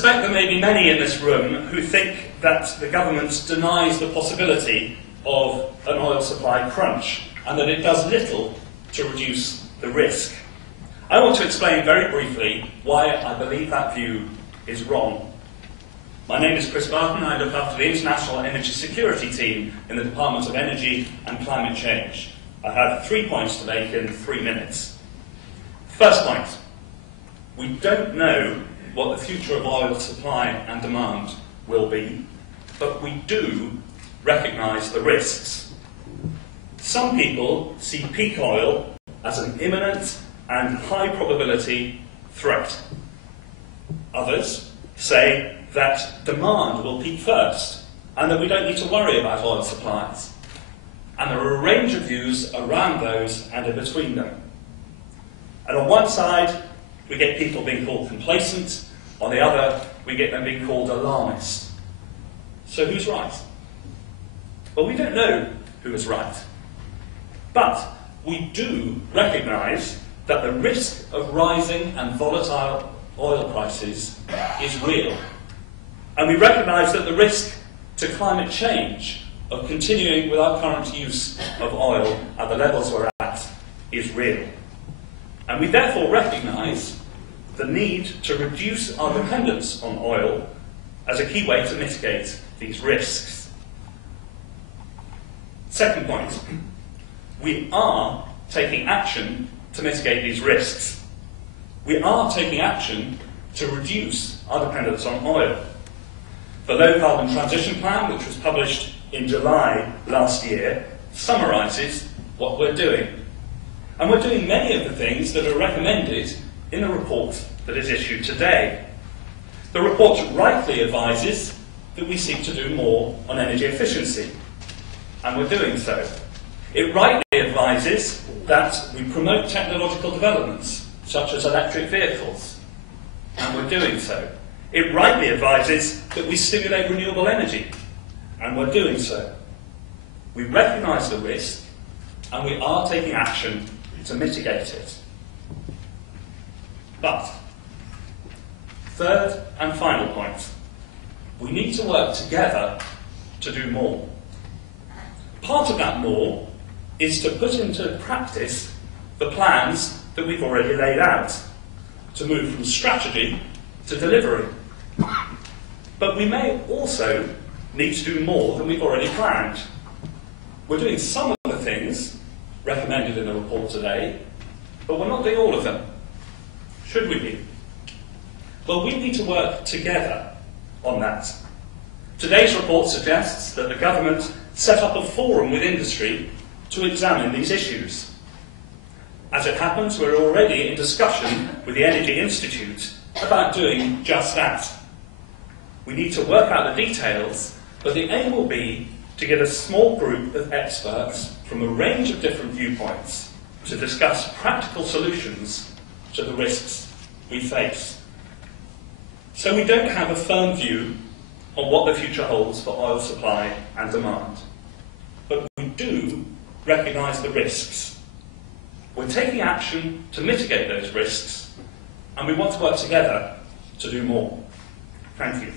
suspect there may be many in this room who think that the government denies the possibility of an oil supply crunch and that it does little to reduce the risk. I want to explain very briefly why I believe that view is wrong. My name is Chris Barton. I look after the International Energy Security Team in the Department of Energy and Climate Change. I have 3 points to make in 3 minutes. First point, we don't know what the future of oil supply and demand will be, but we do recognise the risks. Some people see peak oil as an imminent and high probability threat. Others say that demand will peak first and that we don't need to worry about oil supplies. And there are a range of views around those and in between them. And on one side, we get people being called complacent. On the other, we get them being called alarmist. So who's right? Well, we don't know who is right. But we do recognise that the risk of rising and volatile oil prices is real. And we recognise that the risk to climate change of continuing with our current use of oil at the levels we're at is real. And we therefore recognise the need to reduce our dependence on oil as a key way to mitigate these risks. Second point, we are taking action to mitigate these risks. We are taking action to reduce our dependence on oil. The Low Carbon Transition Plan, which was published in July last year, summarises what we're doing. And we're doing many of the things that are recommended in the report that is issued today. The report rightly advises that we seek to do more on energy efficiency, and we're doing so. It rightly advises that we promote technological developments, such as electric vehicles, and we're doing so. It rightly advises that we stimulate renewable energy, and we're doing so. We recognise the risk, and we are taking action to mitigate it. But, third and final point, we need to work together to do more. Part of that more is to put into practice the plans that we've already laid out, to move from strategy to delivery. But we may also need to do more than we've already planned. We're doing some of the things recommended in the report today, but we're not doing all of them. Should we be? Well, we need to work together on that. Today's report suggests that the government set up a forum with industry to examine these issues. As it happens, we're already in discussion with the Energy Institute about doing just that. We need to work out the details, but the aim will be to get a small group of experts from a range of different viewpoints to discuss practical solutions to the risks we face. So we don't have a firm view on what the future holds for oil supply and demand, but we do recognise the risks. We're taking action to mitigate those risks, and we want to work together to do more. Thank you.